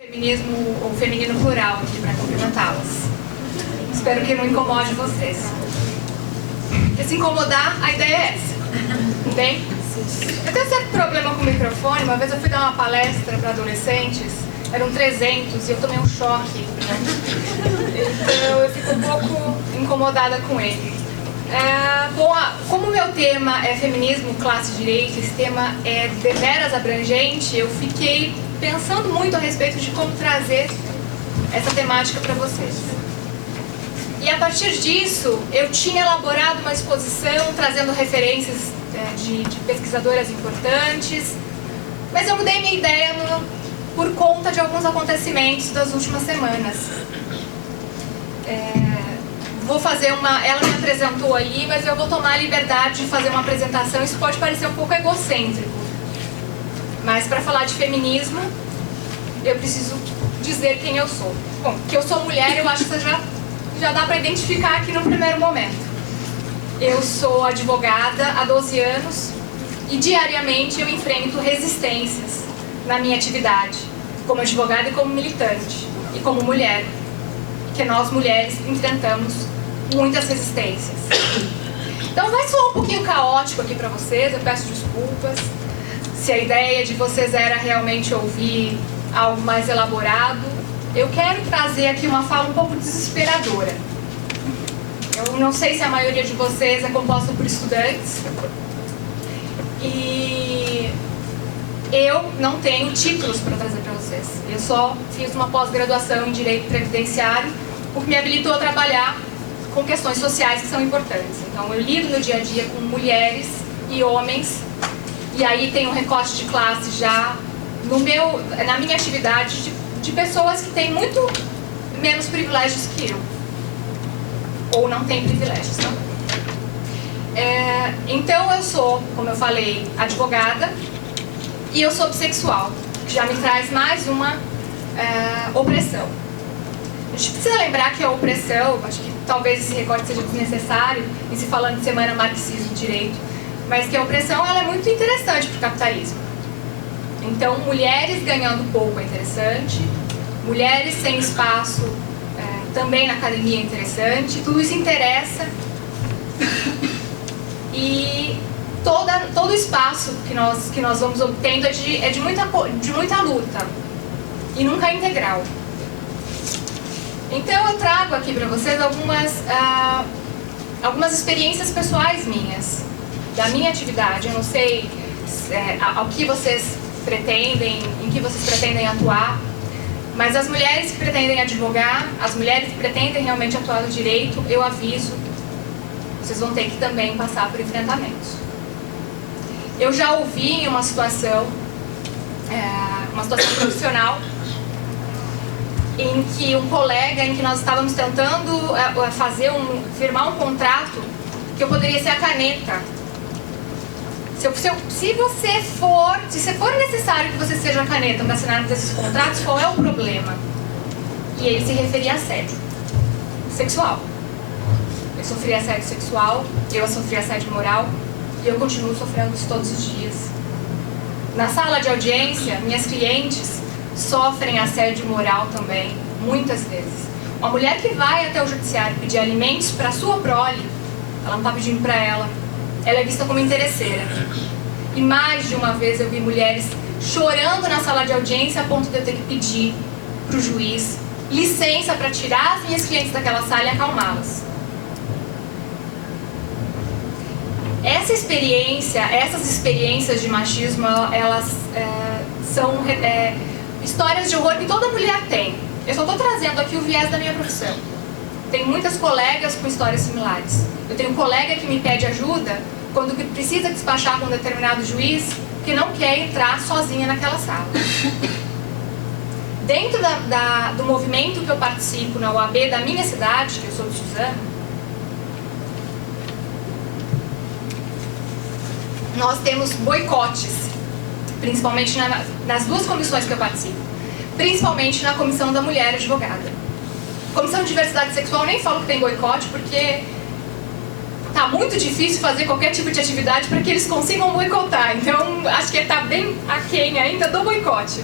Feminismo ou feminino plural aqui para cumprimentá-las. Espero que não incomode vocês. Porque se incomodar, a ideia é essa. Bem? Eu tenho certo problema com o microfone. Uma vez eu fui dar uma palestra para adolescentes, eram 300 e eu tomei um choque. Então eu fico um pouco incomodada com ele. Bom, como o meu tema é feminismo, classe e direito, esse tema é deveras abrangente, eu fiquei pensando muito a respeito de como trazer essa temática para vocês. E a partir disso, eu tinha elaborado uma exposição trazendo referências de pesquisadoras importantes, mas eu mudei minha ideia por conta de alguns acontecimentos das últimas semanas. Vou fazer ela me apresentou ali, mas eu vou tomar a liberdade de fazer uma apresentação. Isso pode parecer um pouco egocêntrico, mas para falar de feminismo, eu preciso dizer quem eu sou. Bom, que eu sou mulher, eu acho que você já dá para identificar aqui no primeiro momento. Eu sou advogada há 12 anos e diariamente eu enfrento resistências na minha atividade, como advogada e como militante, e como mulher, que nós mulheres enfrentamos muitas resistências. Então vai soar um pouquinho caótico aqui para vocês, eu peço desculpas. Se a ideia de vocês era realmente ouvir algo mais elaborado, eu quero trazer aqui uma fala um pouco desesperadora. Eu não sei se a maioria de vocês é composta por estudantes e eu não tenho títulos para trazer para vocês. Eu só fiz uma pós-graduação em Direito Previdenciário, o que me habilitou a trabalhar com questões sociais que são importantes. Então eu lido no dia a dia com mulheres e homens, e aí tem um recorte de classe já na minha atividade de pessoas que têm muito menos privilégios que eu, ou não têm privilégios também. Então eu sou, como eu falei, advogada, e eu sou bissexual, que já me traz mais uma opressão. A gente precisa lembrar que a opressão, acho que talvez esse recorte seja desnecessário, em se falando de Semana Marxismo e Direito, mas que a opressão ela é muito interessante para o capitalismo. Então, mulheres ganhando pouco é interessante, mulheres sem espaço também na academia é interessante, tudo isso interessa. E todo o espaço que nós vamos obtendo é de muita luta e nunca é integral. Então eu trago aqui para vocês algumas experiências pessoais minhas, da minha atividade. Eu não sei ao que vocês pretendem, em que vocês pretendem atuar, mas as mulheres que pretendem advogar, as mulheres que pretendem realmente atuar no direito, eu aviso, vocês vão ter que também passar por enfrentamentos. Eu já ouvi uma situação profissional, em que um colega, em que nós estávamos tentando firmar um contrato, que eu poderia ser a caneta. Se for necessário que você seja a caneta para assinar esses contratos, qual é o problema? E ele se referia a assédio sexual. Eu sofri assédio sexual, eu sofri assédio moral, e eu continuo sofrendo isso todos os dias. Na sala de audiência, minhas clientes sofrem assédio moral também, muitas vezes. Uma mulher que vai até o judiciário pedir alimentos para a sua prole, ela não está pedindo para ela é vista como interesseira. E mais de uma vez eu vi mulheres chorando na sala de audiência a ponto de eu ter que pedir para o juiz licença para tirar as minhas clientes daquela sala e acalmá-las. Essas experiências de machismo, elas são histórias de horror que toda mulher tem. Eu só estou trazendo aqui o viés da minha profissão. Tem muitas colegas com histórias similares. Eu tenho um colega que me pede ajuda quando precisa despachar com um determinado juiz que não quer entrar sozinha naquela sala. dentro do movimento que eu participo na UAB da minha cidade, que eu sou de Suzano, nós temos boicotes, principalmente nas duas comissões que eu participo, principalmente na Comissão da Mulher Advogada. Comissão de Diversidade Sexual, nem falo que tem boicote, porque tá muito difícil fazer qualquer tipo de atividade para que eles consigam boicotar. Então, acho que está bem aquém ainda do boicote.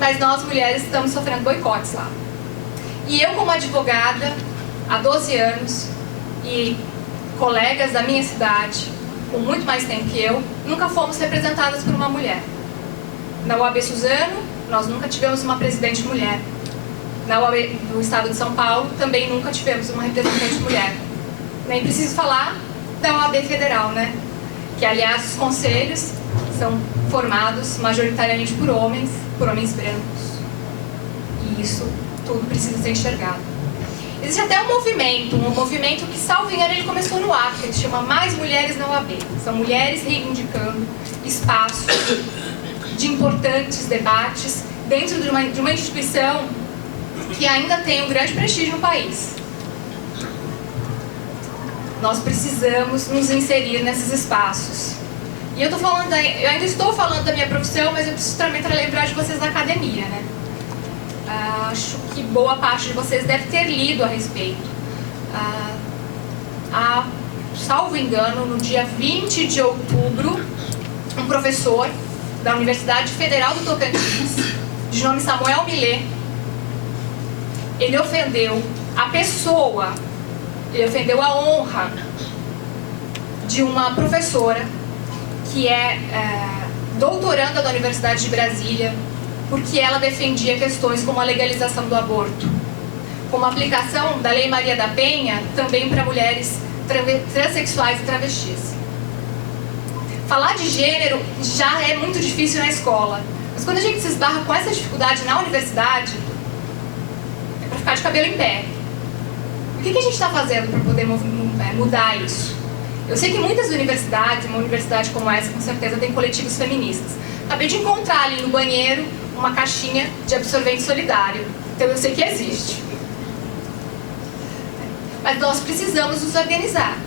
Mas nós, mulheres, estamos sofrendo boicotes lá. E eu, como advogada, há 12 anos, e colegas da minha cidade, com muito mais tempo que eu, nunca fomos representadas por uma mulher. Na UAB Suzano, nós nunca tivemos uma presidente mulher. Na UAB do Estado de São Paulo, também nunca tivemos uma representante mulher. Nem preciso falar da OAB Federal, né? Que, aliás, os conselhos são formados majoritariamente por homens brancos. E isso tudo precisa ser enxergado. Existe até um movimento que, salvo engano, ele começou no Acre, ele chama Mais Mulheres na OAB. São mulheres reivindicando espaços de importantes debates dentro de uma instituição que ainda tem um grande prestígio no país. Nós precisamos nos inserir nesses espaços. E eu ainda estou falando da minha profissão, mas eu preciso também lembrar de vocês da academia, né? Acho que boa parte de vocês deve ter lido a respeito. Salvo engano, no dia 20 de outubro, um professor da Universidade Federal do Tocantins, de nome Samuel Millet, ele ofendeu a pessoa, ele ofendeu a honra de uma professora que é doutoranda da Universidade de Brasília, porque ela defendia questões como a legalização do aborto, como a aplicação da Lei Maria da Penha também para mulheres transexuais e travestis. Falar de gênero já é muito difícil na escola, mas quando a gente se esbarra com essa dificuldade na universidade, é para ficar de cabelo em pé. O que a gente está fazendo para poder mudar isso? Eu sei que muitas universidades, uma universidade como essa, com certeza, tem coletivos feministas. Acabei de encontrar ali no banheiro uma caixinha de absorvente solidário. Então eu sei que existe. Mas nós precisamos nos organizar.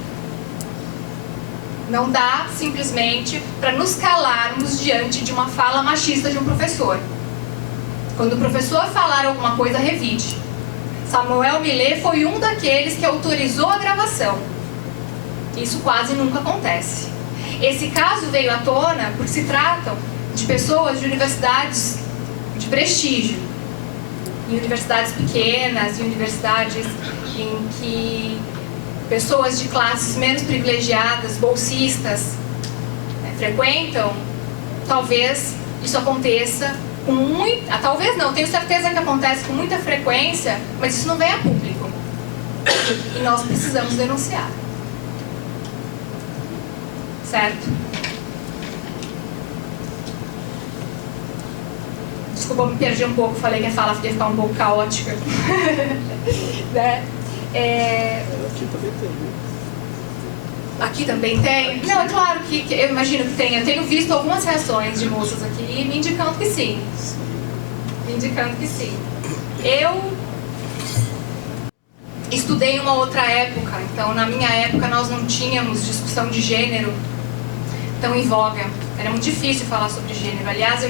Não dá simplesmente para nos calarmos diante de uma fala machista de um professor. Quando o professor falar alguma coisa, revide. Samuel Millet foi um daqueles que autorizou a gravação. Isso quase nunca acontece. Esse caso veio à tona porque se tratam de pessoas de universidades de prestígio, em universidades pequenas, em universidades em que pessoas de classes menos privilegiadas, bolsistas, frequentam. Talvez isso aconteça com muita... Talvez não, tenho certeza que acontece com muita frequência, mas isso não vem a público. E nós precisamos denunciar. Certo? Desculpa, eu me perdi um pouco, falei que a fala ia ficar um pouco caótica. Né? Aqui também tem. Aqui também tem? Não, é claro que eu imagino que tem. Eu tenho visto algumas reações de moças aqui me indicando que sim. Me indicando que sim. Eu estudei em uma outra época, então na minha época nós não tínhamos discussão de gênero tão em voga. Era muito difícil falar sobre gênero. Aliás, eu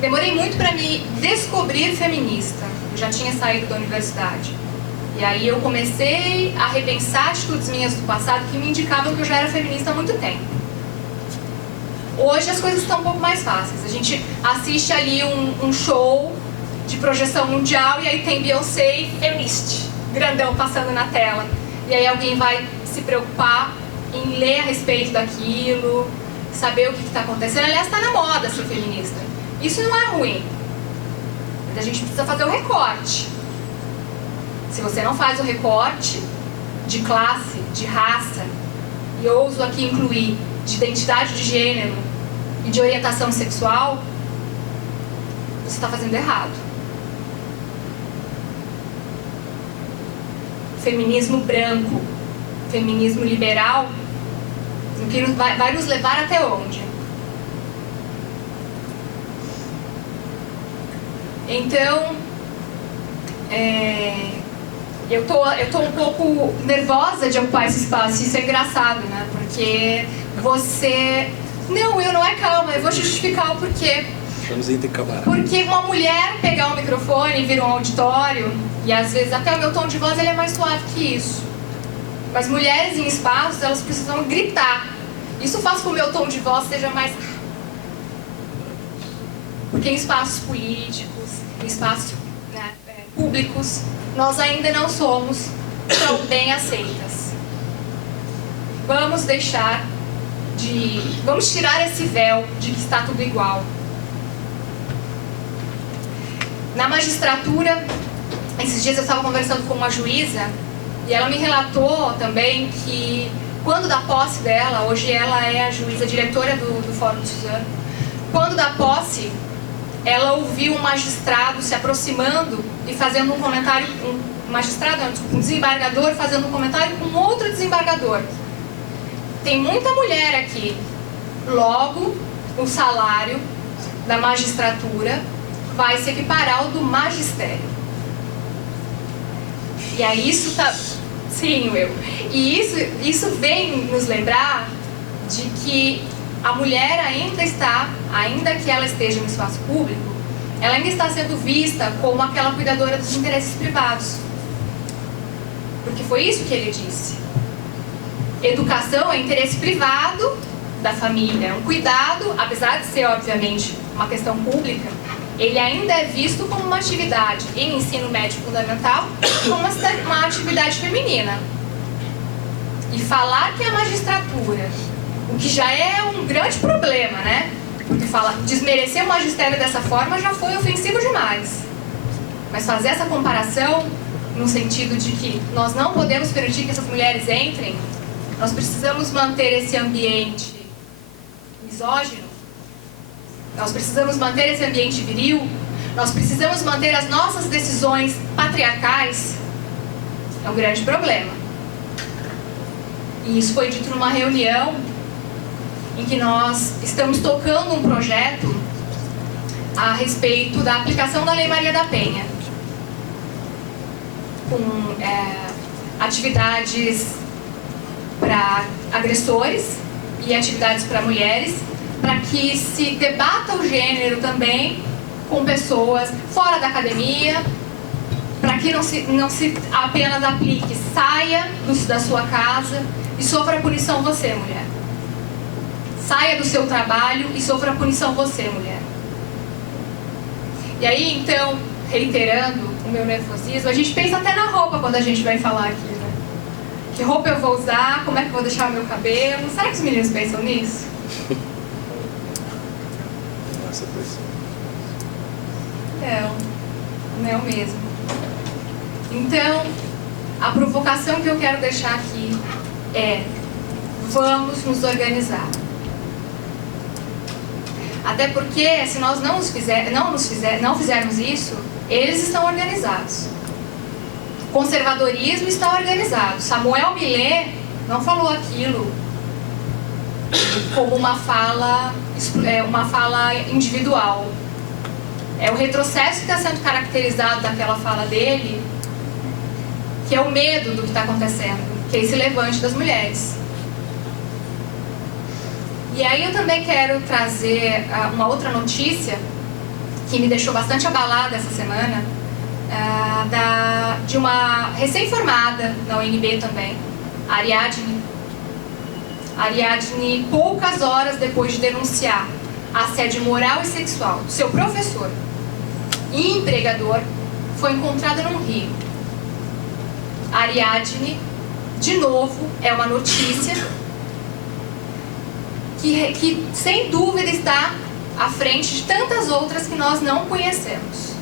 demorei muito para me descobrir feminista. Eu já tinha saído da universidade. E aí eu comecei a repensar atitudes minhas do passado que me indicavam que eu já era feminista há muito tempo. Hoje as coisas estão um pouco mais fáceis. A gente assiste ali um show de projeção mundial e aí tem Beyoncé e Feminist, grandão passando na tela. E aí alguém vai se preocupar em ler a respeito daquilo, saber o que está acontecendo. Aliás, está na moda ser feminista. Isso não é ruim. Mas a gente precisa fazer o recorte. Se você não faz o recorte de classe, de raça, e eu ouso aqui incluir de identidade de gênero e de orientação sexual, você está fazendo errado. Feminismo branco, feminismo liberal, o que vai nos levar até onde? Então, eu tô um pouco nervosa de ocupar esse espaço. Isso é engraçado, né? Porque você... Não, eu não é calma, eu vou justificar o porquê. Vamos intercamarar. Porque uma mulher pegar um microfone e vir um auditório, e às vezes até o meu tom de voz ele é mais suave que isso. Mas mulheres em espaços, elas precisam gritar. Isso faz com que o meu tom de voz seja mais... Porque em espaços políticos, em espaços, né, públicos, nós ainda não somos tão bem aceitas. Vamos tirar esse véu de que está tudo igual. Na magistratura, esses dias eu estava conversando com uma juíza e ela me relatou também que quando da posse dela, hoje ela é a juíza diretora do Fórum de Suzano, quando da posse, ela ouviu um magistrado se aproximando e fazendo um comentário, um desembargador fazendo um comentário com outro desembargador. Tem muita mulher aqui, logo o salário da magistratura vai se equiparar ao do magistério. E aí isso tá... Sim, E isso vem nos lembrar de que a mulher ainda que ela esteja no espaço público, ela ainda está sendo vista como aquela cuidadora dos interesses privados. Porque foi isso que ele disse. Educação é interesse privado da família, é um cuidado, apesar de ser, obviamente, uma questão pública, ele ainda é visto como uma atividade em ensino médio fundamental, como uma atividade feminina. E falar que a magistratura, o que já é um grande problema, né? Porque desmerecer o magistério dessa forma já foi ofensivo demais. Mas fazer essa comparação, no sentido de que nós não podemos permitir que essas mulheres entrem, nós precisamos manter esse ambiente misógino, nós precisamos manter esse ambiente viril, nós precisamos manter as nossas decisões patriarcais, é um grande problema. E isso foi dito numa reunião em que nós estamos tocando um projeto a respeito da aplicação da Lei Maria da Penha, com atividades para agressores e atividades para mulheres, para que se debata o gênero também com pessoas fora da academia, para que não se apenas aplique, saia da sua casa e sofra punição você, mulher. Saia do seu trabalho e sofra punição você, mulher. E aí, então, reiterando o meu nervosismo, a gente pensa até na roupa quando a gente vai falar aqui, né? Que roupa eu vou usar, como é que eu vou deixar o meu cabelo. Será que os meninos pensam nisso? Não mesmo. Então, a provocação que eu quero deixar aqui é: vamos nos organizar. Até porque, se nós não fizermos isso, eles estão organizados. O conservadorismo está organizado. Samuel Millet não falou aquilo como uma fala individual. É o retrocesso que está sendo caracterizado daquela fala dele, que é o medo do que está acontecendo, que é esse levante das mulheres. E aí eu também quero trazer uma outra notícia que me deixou bastante abalada essa semana, de uma recém-formada na UNB também, a Ariadne, poucas horas depois de denunciar assédio moral e sexual do seu professor e empregador, foi encontrada num rio. A Ariadne, de novo, é uma notícia que sem dúvida está à frente de tantas outras que nós não conhecemos.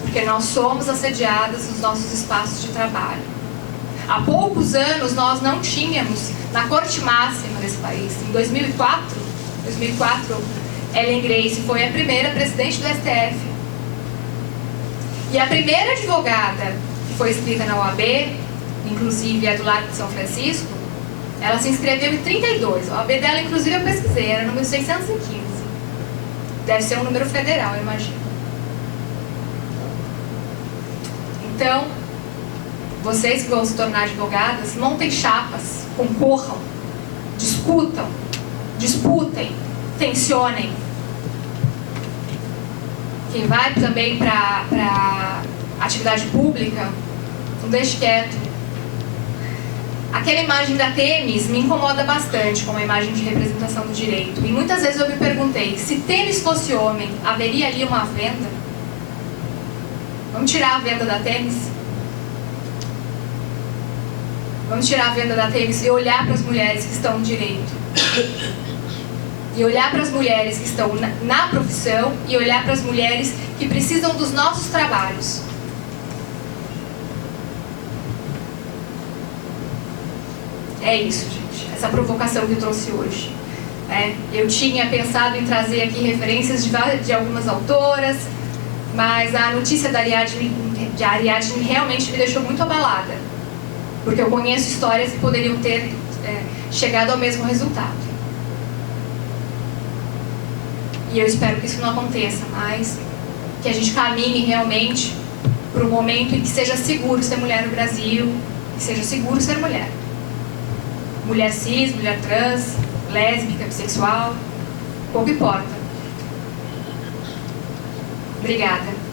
Porque nós somos assediadas nos nossos espaços de trabalho. Há poucos anos nós não tínhamos, na corte máxima desse país, em 2004, Ellen Grace foi a primeira presidente do STF. E a primeira advogada que foi inscrita na OAB, inclusive a do Largo de São Francisco, ela se inscreveu em 32. A OAB dela, inclusive, eu pesquisei, era número 615. Deve ser um número federal, eu imagino. Então, vocês que vão se tornar advogadas, montem chapas, concorram, disputem, tensionem. Quem vai também para atividade pública, não deixe quieto. Aquela imagem da Themis me incomoda bastante como a imagem de representação do direito. E muitas vezes eu me perguntei, se Themis fosse homem, haveria ali uma venda? Vamos tirar a venda da Themis? Vamos tirar a venda da Themis e olhar para as mulheres que estão no direito. E olhar para as mulheres que estão na profissão e olhar para as mulheres que precisam dos nossos trabalhos. É isso, gente. Essa provocação que eu trouxe hoje. Eu tinha pensado em trazer aqui referências de algumas autoras, mas a notícia da Ariadne realmente me deixou muito abalada, porque eu conheço histórias que poderiam ter chegado ao mesmo resultado. E eu espero que isso não aconteça, mas que a gente caminhe realmente para um momento em que seja seguro ser mulher no Brasil, que seja seguro ser mulher. Mulher cis, mulher trans, lésbica, bissexual, pouco importa. Obrigada.